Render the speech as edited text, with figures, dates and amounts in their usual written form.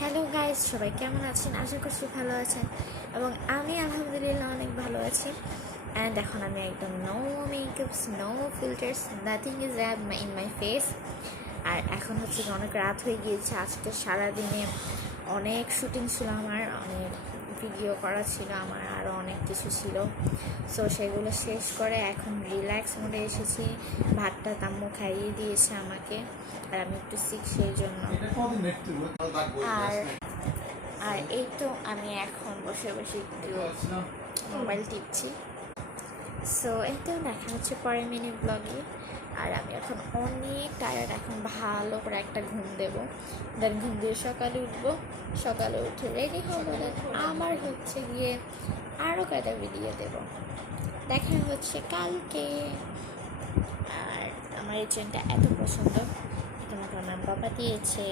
Hello guys, সবাই কেমন আছেন? আশা করছি ভালো আছেন এবং আমি আলহামদুলিল্লাহ অনেক ভালো আছি। অ্যান্ড এখন আমি একদম no makeups, no filters, nothing is in my face. আর এখন হচ্ছে অনেক রাত হয়ে গিয়েছে। আজকে সারাদিনে অনেক শুটিং ছিল, আমার অনেক ভিডিও করা ছিল, আমার আরও অনেক কিছু ছিল। সো সেগুলো শেষ করে এখন রিল্যাক্স মোডে এসেছি। ভাতটা আম্মু খাইয়ে দিয়েছে আমাকে, আর আমি একটু সিক সেই জন্য। আর আর এই তো আমি এখন বসে বসে একটু মোবাইল টিপছি। সো এই তো দেখা হচ্ছে পরের মিনি ব্লগে। আর আমি এখন অনেক টায়ার্ড, এখন ভালো করে একটা ঘুম দেবো, দেন ঘুম দিয়ে সকালে উঠবো। সকালে উঠে রেডি হবো, দেন আবার হচ্ছে গিয়ে আরও কয়টা ভিডিও দেবো। দেখা হচ্ছে কালকে। আর আমার এই ট্রেনটা এত পছন্দ, এটা আমাকে আমার বাবা দিয়েছে।